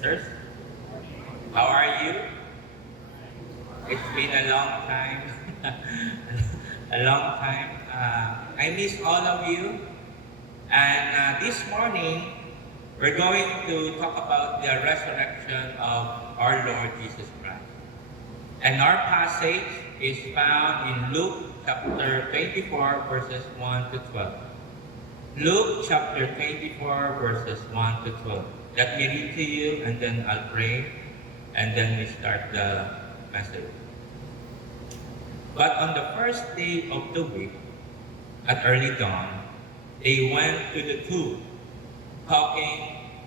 sisters. How are you? It's been a long time. A long time. I miss all of you. And this morning, we're going to talk about the resurrection of our Lord Jesus Christ. And our passage is found in Luke chapter 24, verses 1 to 12. Luke chapter 24, verses 1 to 12. Let me read to you, and then I'll pray, and then we start the message. But on the first day of the week, at early dawn, they went to the tomb,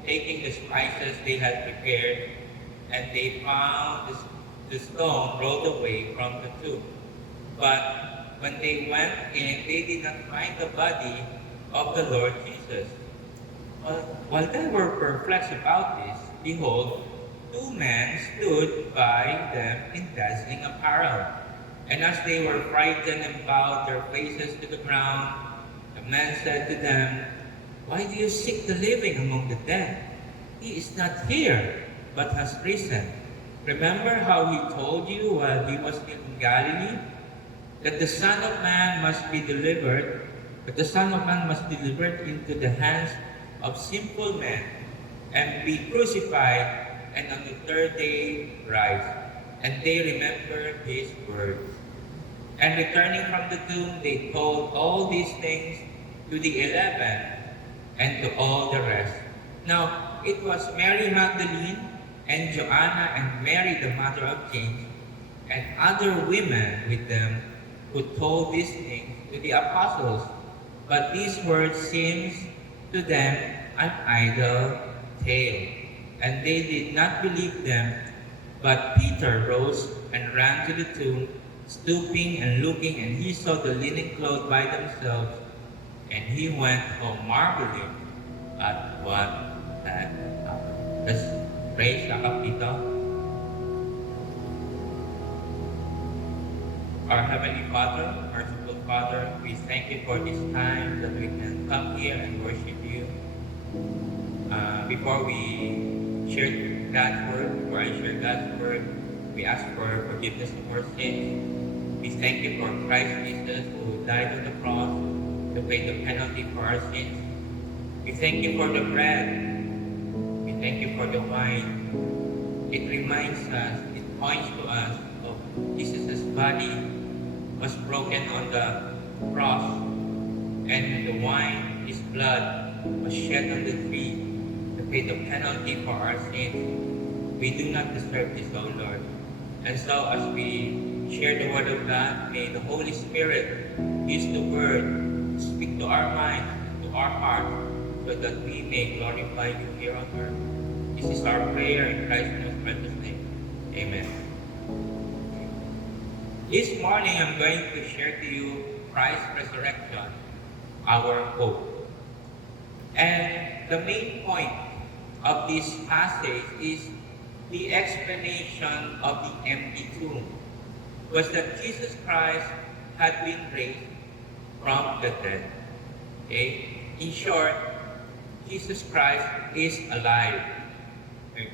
taking the spices they had prepared, and they found the stone rolled away from the tomb. But when they went in, they did not find the body of the Lord Jesus. While they were perplexed about this, behold, two men stood by them in dazzling apparel. And as they were frightened and bowed their faces to the ground, the man said to them, "Why do you seek the living among the dead? He is not here, but has risen. Remember how he told you while he was in Galilee, that the Son of Man must be delivered, but the Son of Man must be delivered into the hands of sinful men, and be crucified, and on the third day rise." And they remembered his words. And returning from the tomb, they told all these things to the 11 and to all the rest. Now, it was Mary Magdalene and Joanna and Mary, the mother of James, and other women with them who told these things to the apostles. But these words seemed to them an idle tale, and they did not believe them. But Peter rose and ran to the tomb, stooping and looking, and he saw the linen clothes by themselves, and he went home marveling at what had happened. Let's pray. Sakap dito. Our Heavenly Father, merciful Father, we thank you for this time that we can come here and worship you. Before we share God's word, before I share God's word, we ask for forgiveness of our sins. We thank you for Christ Jesus who died on the cross to pay the penalty for our sins. We thank you for the bread. We thank you for the wine. It reminds us, it points to us of Jesus' body was broken on the cross, and the wine, his blood, was shed on the tree to pay the penalty for our sins. We do not deserve this, O Lord. And so as we share the Word of God, may the Holy Spirit use the Word to speak to our minds, to our hearts, so that we may glorify you here on earth. This is our prayer in Christ's most precious name. Amen. This morning, I'm going to share to you Christ's resurrection, our hope. And the main point of this passage is the explanation of the empty tomb. Was that Jesus Christ had been raised from the dead. Okay? In short, Jesus Christ is alive. Okay?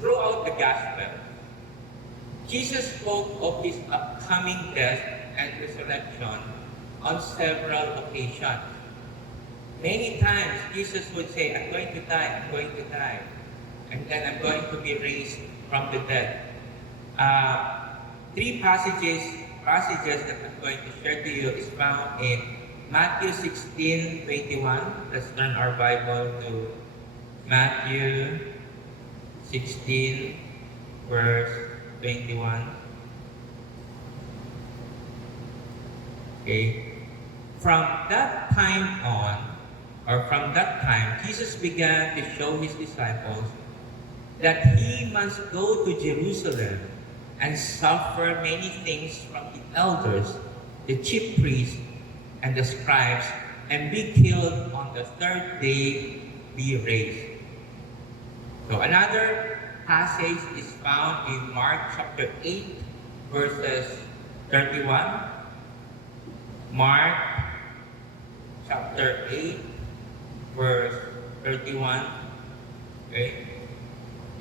Throughout the Gospel, Jesus spoke of his upcoming death and resurrection on several occasions. Many times, Jesus would say, "I'm going to die, I'm going to die, and then I'm going to be raised from the dead." Three passages that I'm going to share to you is found in Matthew 16:21. Let's turn our Bible to Matthew 16, verse 21. Okay. From that time, Jesus began to show his disciples that he must go to Jerusalem and suffer many things from the elders, the chief priests, and the scribes, and be killed on the third day, be raised. So another passage is found in Mark chapter 8, verses 31. Mark chapter 8, verse 31. Okay?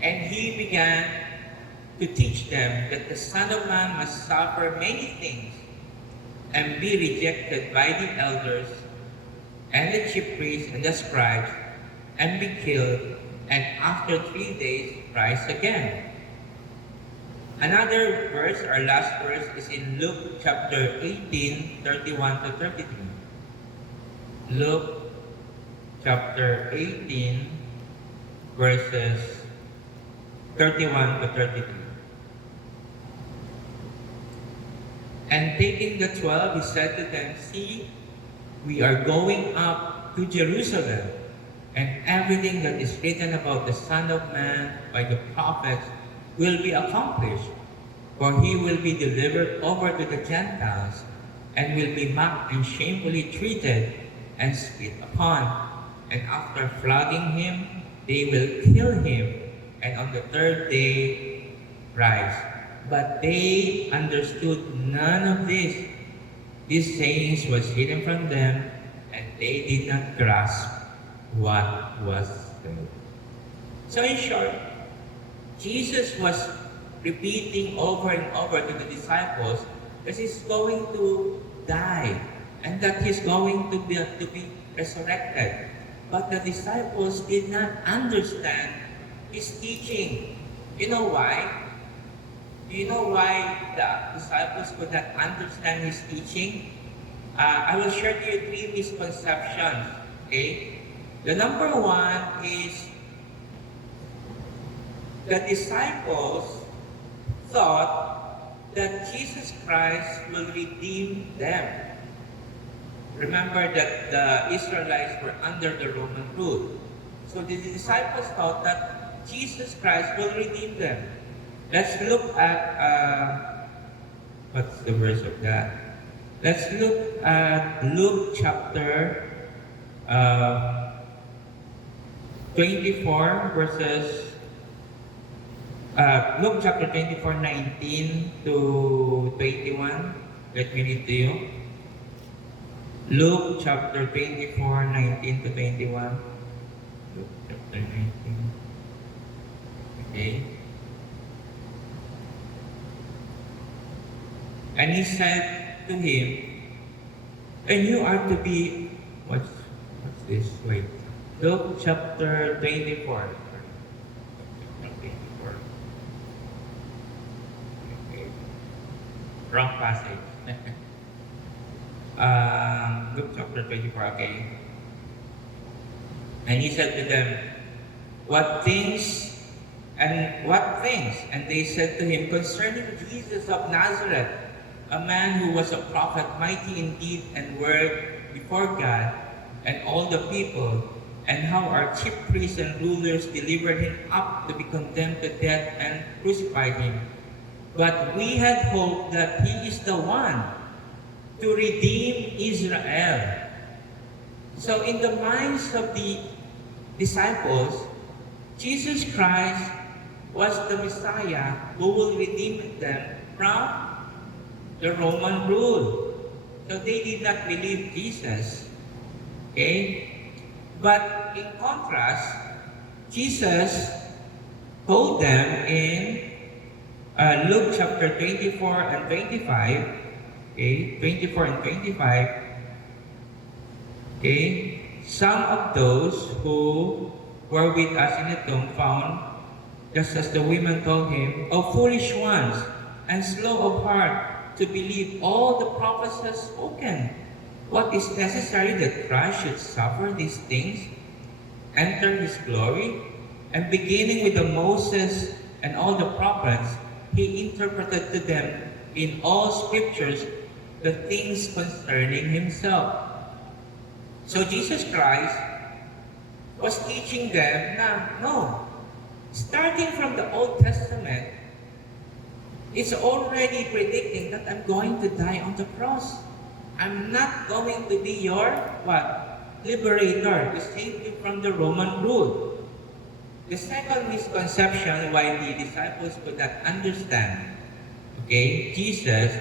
And he began to teach them that the Son of Man must suffer many things and be rejected by the elders and the chief priests and the scribes and be killed, and after 3 days rise again. Another verse, our last verse, is in Luke chapter 18, 31 to 33. Luke chapter 18, verses 31 to 33. And taking the 12, he said to them, "See, we are going up to Jerusalem, and everything that is written about the Son of Man by the prophets will be accomplished. For he will be delivered over to the Gentiles, and will be mocked and shamefully treated, and spit upon. And after flogging him, they will kill him, and on the third day rise." But they understood none of this. These sayings was hidden from them, and they did not grasp what was said. So in short, Jesus was repeating over and over to the disciples that he's going to die and that he's going to be resurrected. But the disciples did not understand his teaching. You know why? Do you know why the disciples could not understand his teaching? I will share to you 3 misconceptions. Okay? The number one is the disciples thought that Jesus Christ will redeem them. Remember that the Israelites were under the Roman rule. So the disciples thought that Jesus Christ will redeem them. Let's look at, what's the verse of that? Let's look at Luke chapter 24 verses, Luke chapter 24, 19 to 21. Let me read to you. Luke chapter 24, 19 to 21. Luke chapter 19. Okay. And he said to him, "And you are to be," what's this? Wait. Luke chapter 24. 24. Okay. Wrong passage. Luke chapter 24, okay. And he said to them, What things? And they said to him, "Concerning Jesus of Nazareth, a man who was a prophet, mighty in deed and word before God and all the people, and how our chief priests and rulers delivered him up to be condemned to death and crucified him. But we had hoped that he is the one to redeem Israel." So in the minds of the disciples, Jesus Christ was the Messiah who will redeem them from the Roman rule. So they did not believe Jesus. Okay? But in contrast, Jesus told them in Luke chapter 24 and 25, okay, 24 and 25, okay, some of those who were with us in the tomb found, just as the women told him, "O foolish ones, and slow of heart to believe all the prophets have spoken. What is necessary that Christ should suffer these things, enter his glory?" And beginning with the Moses and all the prophets, he interpreted to them in all scriptures the things concerning himself. So Jesus Christ was teaching them na, no, starting from the Old Testament, it's already predicting that I'm going to die on the cross. I'm not going to be your, what? Liberator, to save you from the Roman rule. The second misconception why the disciples could not understand, okay, Jesus,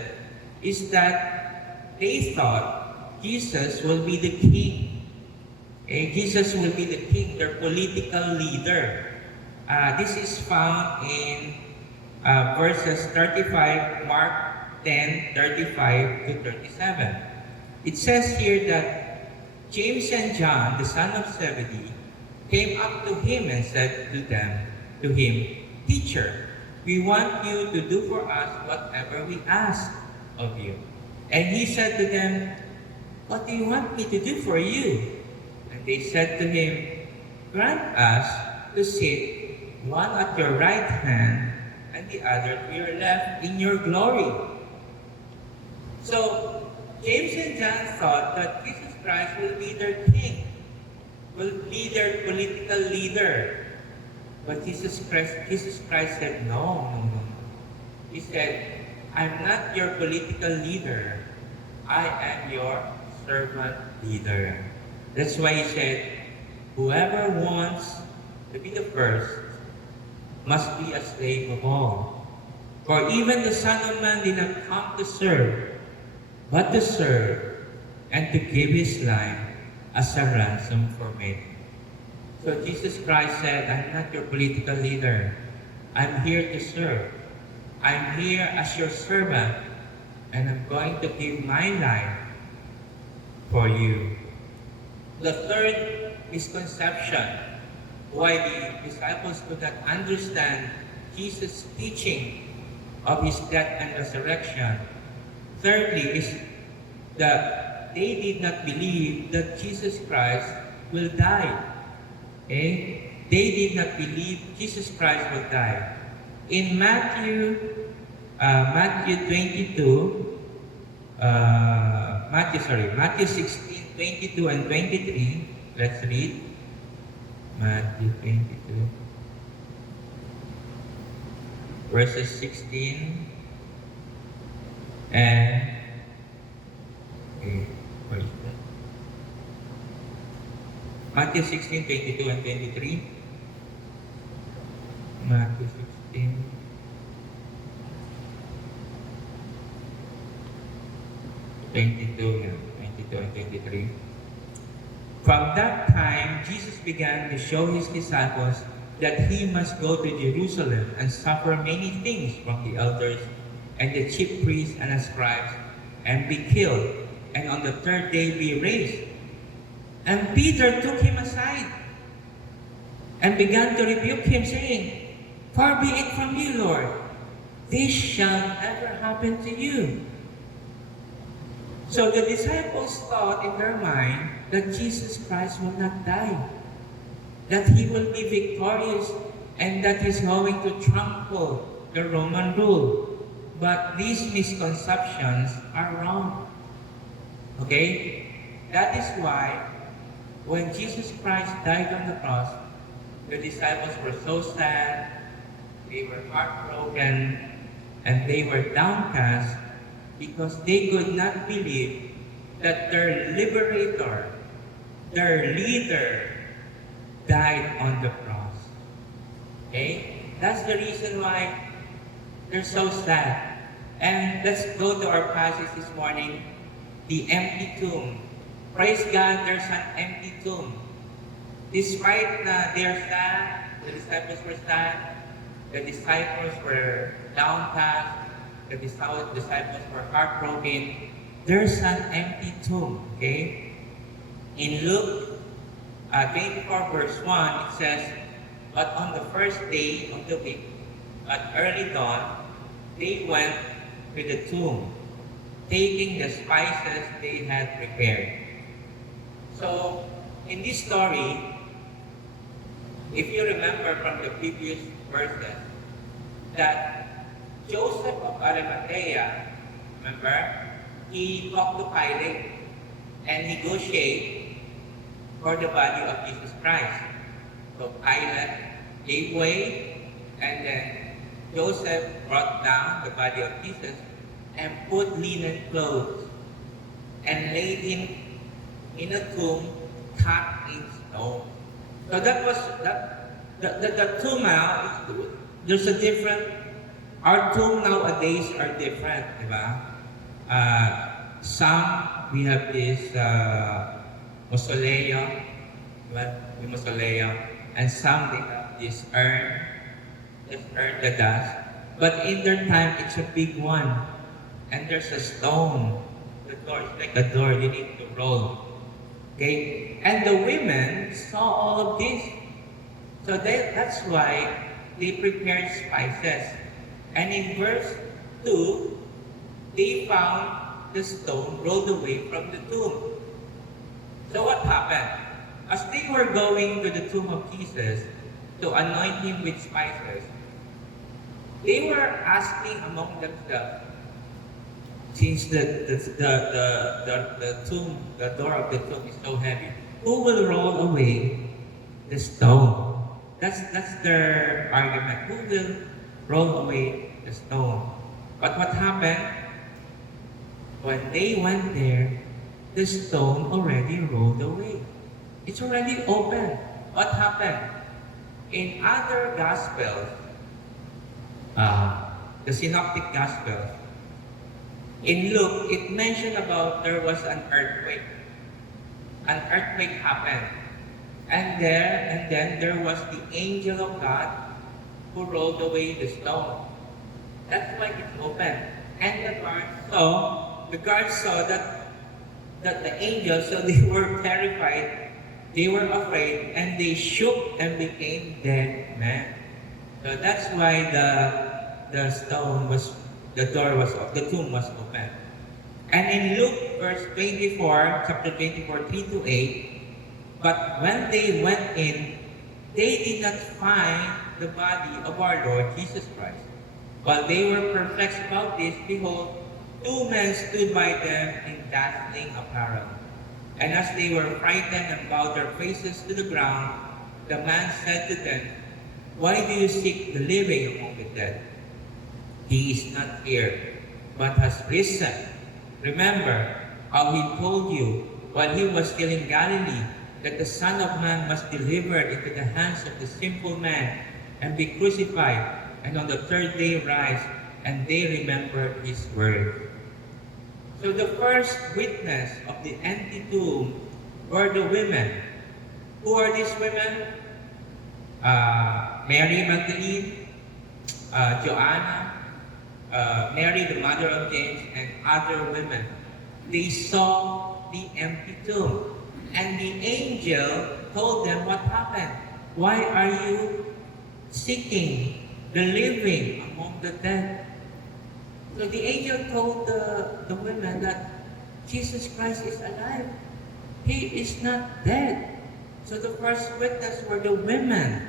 is that they thought Jesus will be the king. Okay? Jesus will be the king, their political leader. This is found in verses 35, Mark 10:35 to 37. It says here that James and John, the son of Zebedee, came up to him and said to him, "Teacher, we want you to do for us whatever we ask of you." And he said to them, "What do you want me to do for you?" And they said to him, "Grant us to sit one at your right hand and the other to your left in your glory." So, James and John thought that Jesus Christ will be their king, will be their political leader. But Jesus Christ said, no. He said, "I'm not your political leader. I am your servant leader." That's why he said, "Whoever wants to be the first must be a slave of all. For even the Son of Man did not come to serve, but to serve and to give his life as a ransom for many." So Jesus Christ said, "I'm not your political leader. I'm here to serve. I'm here as your servant, and I'm going to give my life for you." The third misconception why the disciples could not understand Jesus' teaching of his death and resurrection, thirdly, is that they did not believe that Jesus Christ will die. Okay? They did not believe Jesus Christ will die. In Matthew 16, 22 and 23, let's read. Matthew 22, verses 16 and where is that? Matthew 16, 22 and 23. Matthew 16. Yeah, 22 and 23. From that time, Jesus began to show his disciples that he must go to Jerusalem and suffer many things from the elders and the chief priests and the scribes, and be killed, and on the third day be raised. And Peter took him aside and began to rebuke him, saying, "Far be it from you, Lord. This shall never happen to you." So the disciples thought in their mind that Jesus Christ will not die, that he will be victorious, and that he's going to trample the Roman rule. But these misconceptions are wrong. Okay? That is why when Jesus Christ died on the cross, the disciples were so sad, they were heartbroken, and they were downcast because they could not believe that their liberator, their leader, died on the cross. Okay? That's the reason why they're so sad. And let's go to our passage this morning, the empty tomb. Praise God, there's an empty tomb. Despite they're sad, the disciples were sad, the disciples were downcast, the disciples were heartbroken, there's an empty tomb, okay? In Luke 24 verse 1, it says, "But on the first day of the week, at early dawn, they went to the tomb, taking the spices they had prepared." So, in this story, if you remember from the previous verses, that Joseph of Arimathea, remember, he talked to Pilate and negotiated for the body of Jesus Christ. So Pilate gave way, and then Joseph brought down the body of Jesus and put linen clothes and laid him in a tomb cut in stone. So that was the tomb now. There's a different. Our tomb nowadays are different, di ba? Some we have this mausoleum, diba? The mausoleum, and some they have this urn, the dust. But in their time, it's a big one. And there's a stone. The door is like a door you need to roll. Okay? And the women saw all of this. So that's why they prepared spices. And in verse 2, they found the stone rolled away from the tomb. So what happened? As they were going to the tomb of Jesus to anoint him with spices, they were asking among themselves, since the tomb, the door of the tomb is so heavy, who will roll away the stone? That's their argument. Who will roll away the stone? But what happened? When they went there, the stone already rolled away. It's already open. What happened? In other Gospels, the Synoptic Gospels, in Luke, it mentioned about there was an earthquake. An earthquake happened. And then there was the angel of God who rolled away the stone. That's why it's open. And the guards saw that the angel, so they were terrified, they were afraid, and they shook and became dead men. So that's why the tomb was open. And in Luke verse 24, chapter 24, 3-8, but when they went in, they did not find the body of our Lord Jesus Christ. While they were perplexed about this, behold, two men stood by them in dazzling apparel. And as they were frightened and bowed their faces to the ground, the man said to them, why do you seek the living among the dead? He is not here, but has risen. Remember how he told you while he was still in Galilee that the Son of Man must be delivered into the hands of the sinful man and be crucified, and on the third day rise. And they remembered his word. So the first witness of the empty tomb were the women. Who are these women? Mary Magdalene, Joanna, Mary the mother of James, and other women. They saw the empty tomb. And the angel told them what happened. Why are you seeking the living among the dead? So the angel told the women that Jesus Christ is alive. He is not dead. So the first witness were the women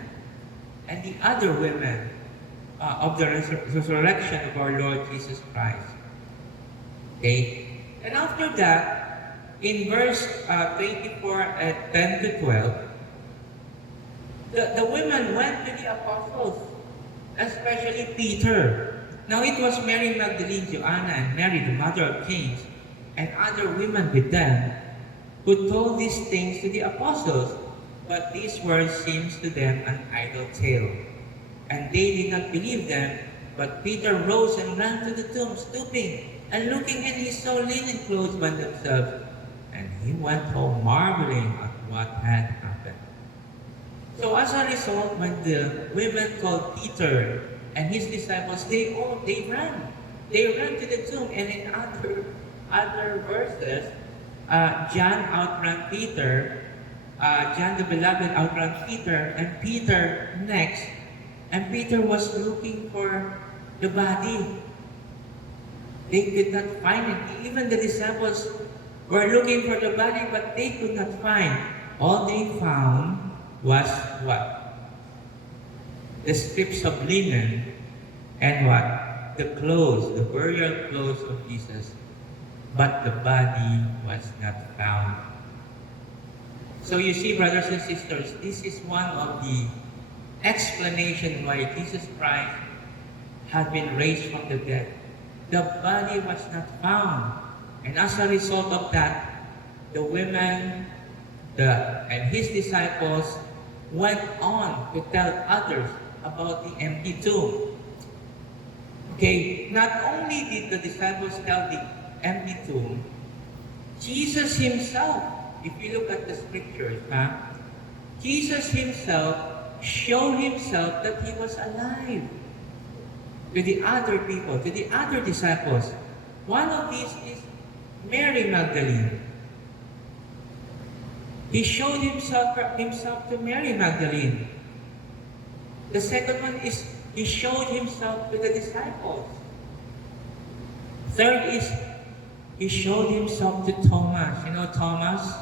and the other women of the resurrection of our Lord Jesus Christ. Okay? And after that, in verse 24 at 10-12, the women went to the apostles, especially Peter. Now it was Mary Magdalene, Joanna, and Mary, the mother of James, and other women with them, who told these things to the apostles. But these words seemed to them an idle tale, and they did not believe them. But Peter rose and ran to the tomb, stooping, and looking in, he saw linen clothes by themselves, and he went home marveling at what had happened. So as a result, when the women called Peter and his disciples, they ran. They ran to the tomb, and in other verses, John outran Peter. John the Beloved outran Peter, and Peter next. And Peter was looking for the body. They could not find it. Even the disciples were looking for the body, but they could not find. All they found was what? The strips of linen and what? The clothes, the burial clothes of Jesus. But the body was not found. So you see, brothers and sisters, this is one of the explanations why Jesus Christ had been raised from the dead. The body was not found. And as a result of that, the women and his disciples went on to tell others about the empty tomb. Okay, not only did the disciples tell the empty tomb, Jesus himself, if you look at the scriptures, Jesus himself show himself that he was alive to the other people, to the other disciples. One of these is Mary Magdalene. He showed himself to Mary Magdalene. The second one is he showed himself to the disciples. Third is he showed himself to Thomas. You know Thomas?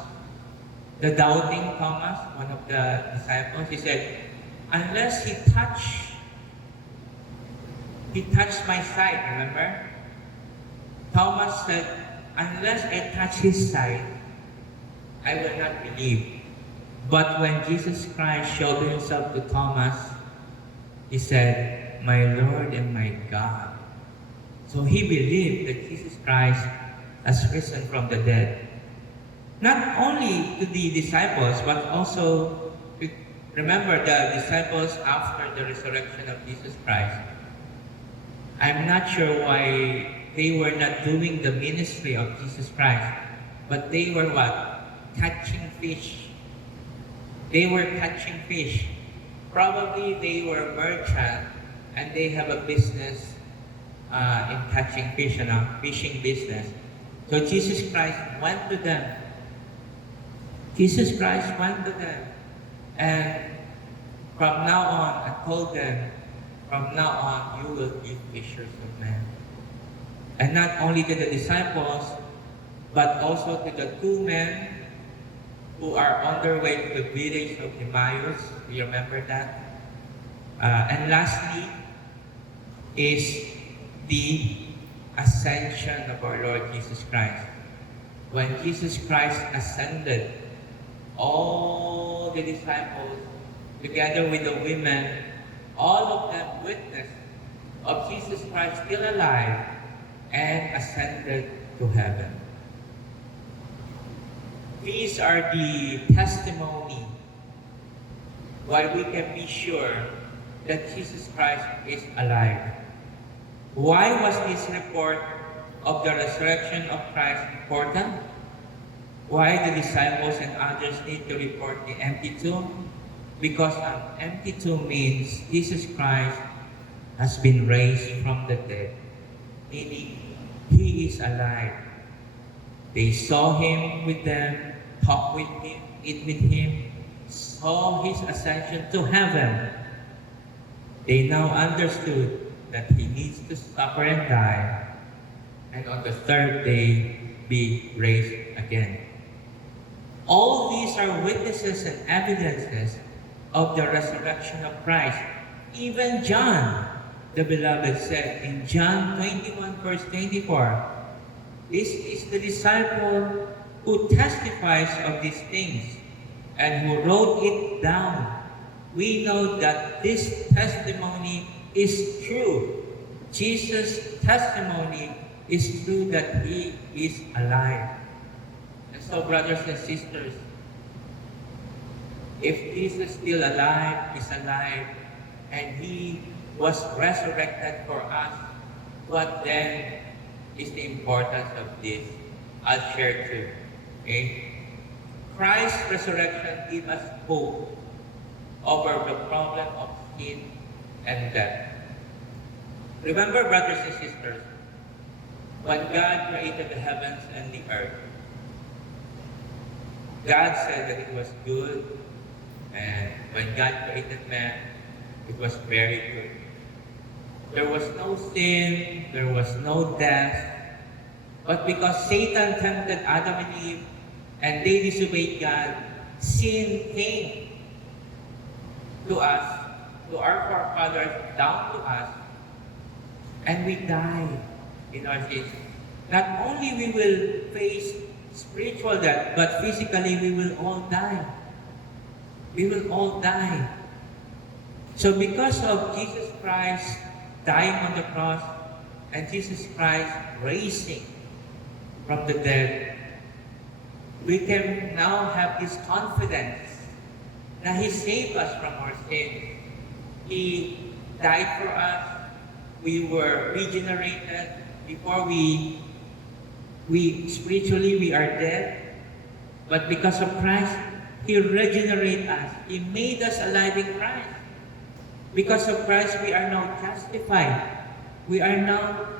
The doubting Thomas, one of the disciples. He said, unless he touched my side, remember? Thomas said, unless I touch his side, I will not believe. But when Jesus Christ showed himself to Thomas, he said, my Lord and my God. So he believed that Jesus Christ has risen from the dead. Not only to the disciples, but also, remember the disciples after the resurrection of Jesus Christ. I'm not sure why they were not doing the ministry of Jesus Christ, but they were what? Catching fish. They were catching fish. Probably they were merchants and they have a business in catching fish, fishing business. So Jesus Christ went to them. Jesus Christ went to them. And from now on, I told them, from now on, you will be fishers of men. And not only to the disciples, but also to the two men who are on their way to the village of Emmaus. Do you remember that? And lastly is the ascension of our Lord Jesus Christ. When Jesus Christ ascended, all the disciples, together with the women, all of them witnessed of Jesus Christ still alive and ascended to heaven. These are the testimony why we can be sure that Jesus Christ is alive. Why was this report of the resurrection of Christ important? Why the disciples and others need to report the empty tomb? Because an empty tomb means Jesus Christ has been raised from the dead, meaning He is alive. They saw Him with them, talked with Him, eat with Him, saw His ascension to heaven. They now understood that He needs to suffer and die, and on the third day be raised again. All these are witnesses and evidences of the resurrection of Christ. Even John, the beloved, said in John 21 verse 24, this is the disciple who testifies of these things and who wrote it down. We know that this testimony is true. Jesus' testimony is true that He is alive. And so, brothers and sisters, if Jesus is still alive, is alive, and He was resurrected for us, what then is the importance of this? I'll share too. Okay? Christ's resurrection gives us hope over the problem of sin and death. Remember, brothers and sisters, when God created the heavens and the earth, God said that it was good, and when God created man, it was very good. There was no sin, there was no death, but because Satan tempted Adam and Eve, and they disobeyed God, sin came to us, to our forefathers, down to us, and we died in our sins. Not only we will face spiritual death, but physically we will all die. We will all die. So because of Jesus Christ dying on the cross and Jesus Christ raising from the dead, we can now have this confidence that He saved us from our sins. He died for us. We were regenerated. Before we spiritually we are dead. But because of Christ, He regenerated us. He made us alive in Christ. Because of Christ, we are now justified. We are now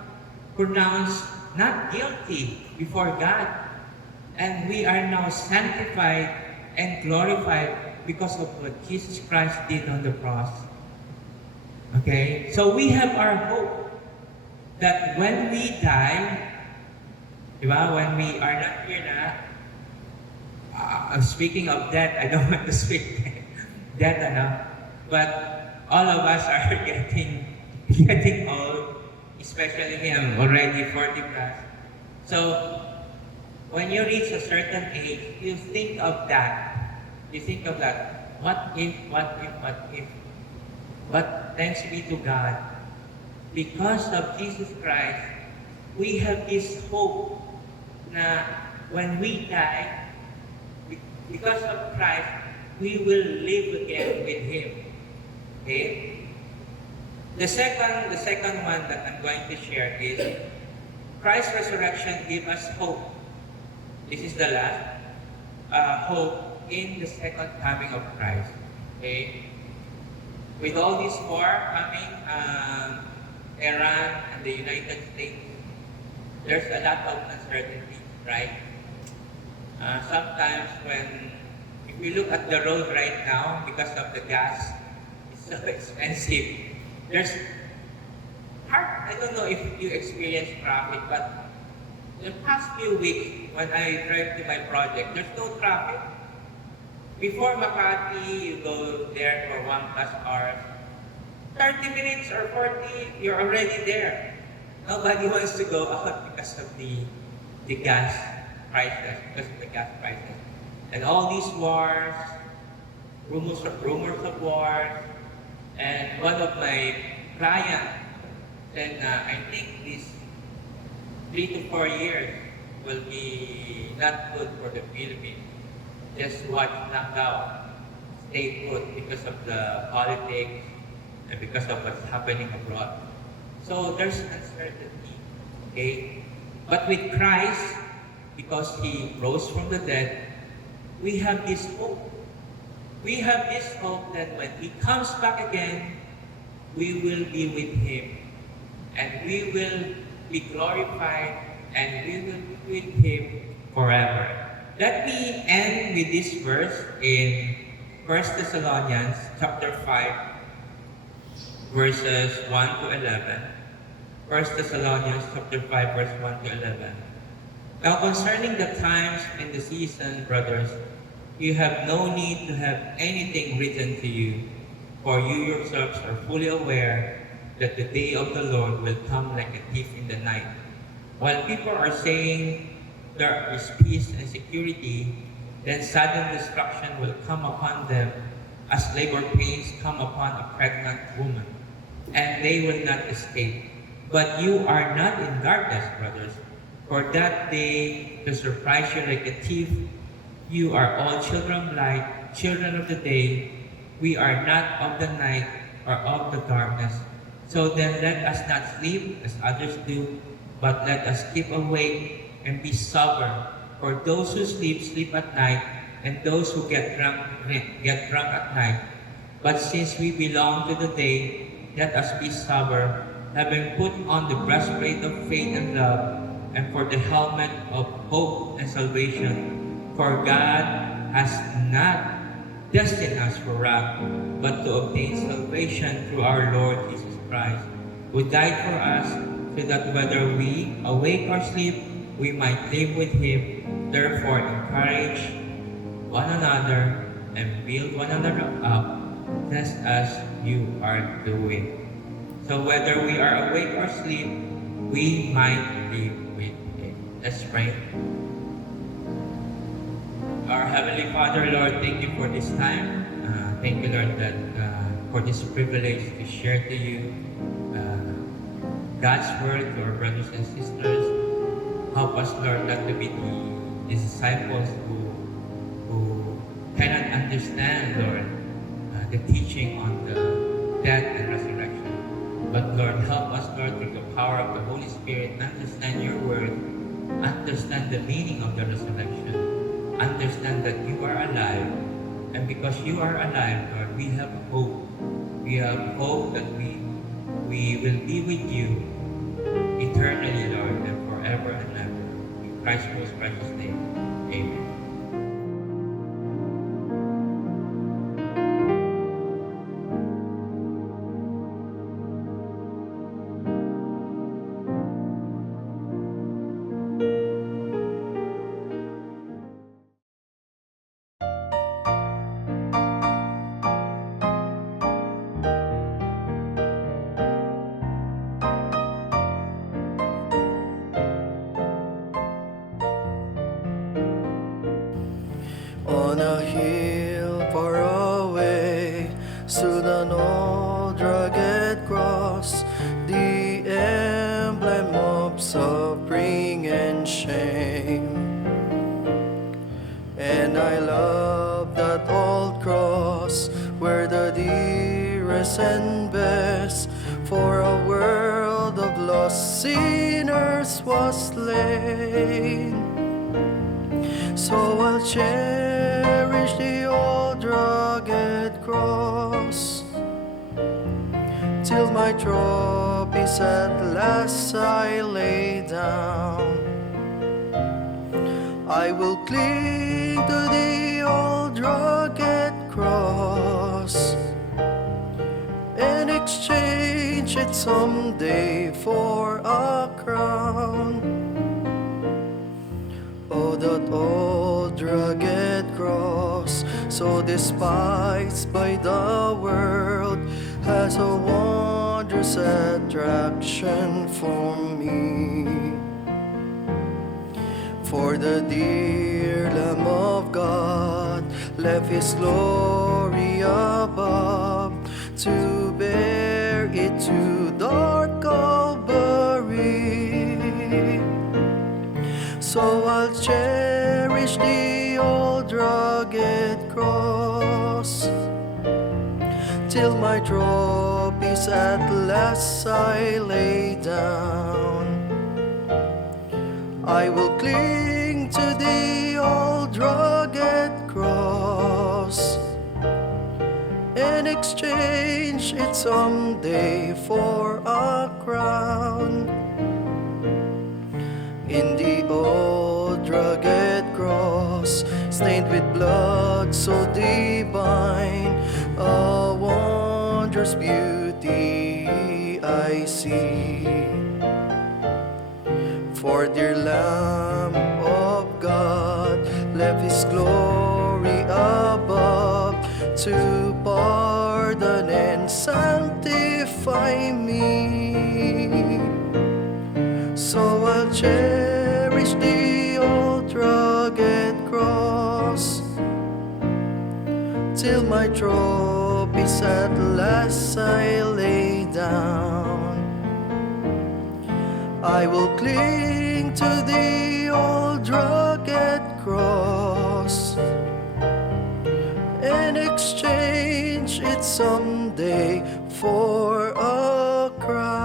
pronounced not guilty before God. And we are now sanctified and glorified because of what Jesus Christ did on the cross. Okay? So we have our hope that when we die, diba? When we are not here na, speaking of death, I don't want to speak death, but all of us are getting old, especially him, already 40 plus. So, when you reach a certain age, you think of that. You think of that. What if? But thanks be to God. Because of Jesus Christ, we have this hope na when we die, because of Christ, we will live again with Him. Okay? The second one that I'm going to share is Christ's resurrection gives us hope. This is the last hope in the second coming of Christ. Okay? With all this war coming, Iran and the United States, there's a lot of uncertainty, right? Sometimes if you look at the road right now, because of the gas, it's so expensive. There's I don't know if you experience traffic, but the past few weeks, when I drive to my project, there's no traffic. Before Makati, you go there for 1+ hours. 30 minutes or 40, you're already there. Nobody wants to go out because of the gas prices, because of the gas prices. And all these wars, rumors of wars, and one of my clients said, I think this 3 to 4 years will be not good for the Philippines. Just watch Langgao, stay put because of the politics and because of what's happening abroad. So there's uncertainty, okay? But with Christ, because He rose from the dead, we have this hope. We have this hope that when He comes back again, we will be with Him. And we will be glorified and we will be with Him forever. Let me end with this verse in 1 Thessalonians chapter 5, verses 1 to 11. 1 Thessalonians chapter 5, verse 1 to 11. Now concerning the times and the season, brothers, you have no need to have anything written to you, for you yourselves are fully aware that the day of the Lord will come like a thief in the night. While people are saying there is peace and security, then sudden destruction will come upon them as labor pains come upon a pregnant woman, and they will not escape. But you are not in darkness, brothers, for that day to surprise you like a thief. You are all children of light, children of the day. We are not of the night or of the darkness. So then let us not sleep as others do, but let us keep awake and be sober. For those who sleep, sleep at night, and those who get drunk at night. But since we belong to the day, let us be sober, having put on the breastplate of faith and love, and for the helmet of hope and salvation. For God has not destined us for wrath, but to obtain salvation through our Lord Jesus Christ, who died for us, so that whether we awake or sleep, we might live with Him. Therefore, encourage one another and build one another up, just as you are doing. So whether we are awake or sleep, we might live with Him. Let's pray. Our Heavenly Father, Lord, thank you for this time. Thank you, Lord, that for this privilege to share to you God's word to our brothers and sisters. Help us, Lord, not to be the disciples who cannot understand, Lord, the teaching on the death and resurrection. But, Lord, help us, Lord, through the power of the Holy Spirit, understand your word, understand the meaning of the resurrection, understand that you are alive, And because you are alive, Lord, we have hope. We have hope that we will be with you eternally, Lord, and forever and ever. In Christ's most precious name, amen. On a hill far away stood an old rugged cross, the emblem of suffering and shame. And I love that old cross where the dearest and best for a world of lost sinners was slain. So I'll cherish the old rugged cross till my trophies at last I lay down. I will cling to the old rugged cross and exchange it someday for a crown. Oh, that old rugged cross, so despised by the world, has a wondrous attraction for me. For the dear Lamb of God left His glory above to bear it to dark Calvary. So I'll cherish the old rugged cross till my trophies at last I lay down. I will cling to the old rugged cross and exchange it someday for a crown. In the old rugged cross, stained with blood so divine, a wondrous beauty I see. For dear Lamb of God left His glory above to pardon and sanctify me. So I'll cherish the old rugged cross till my trophies at last I lay down. I will cling to the old rugged cross and exchange it someday for a crown.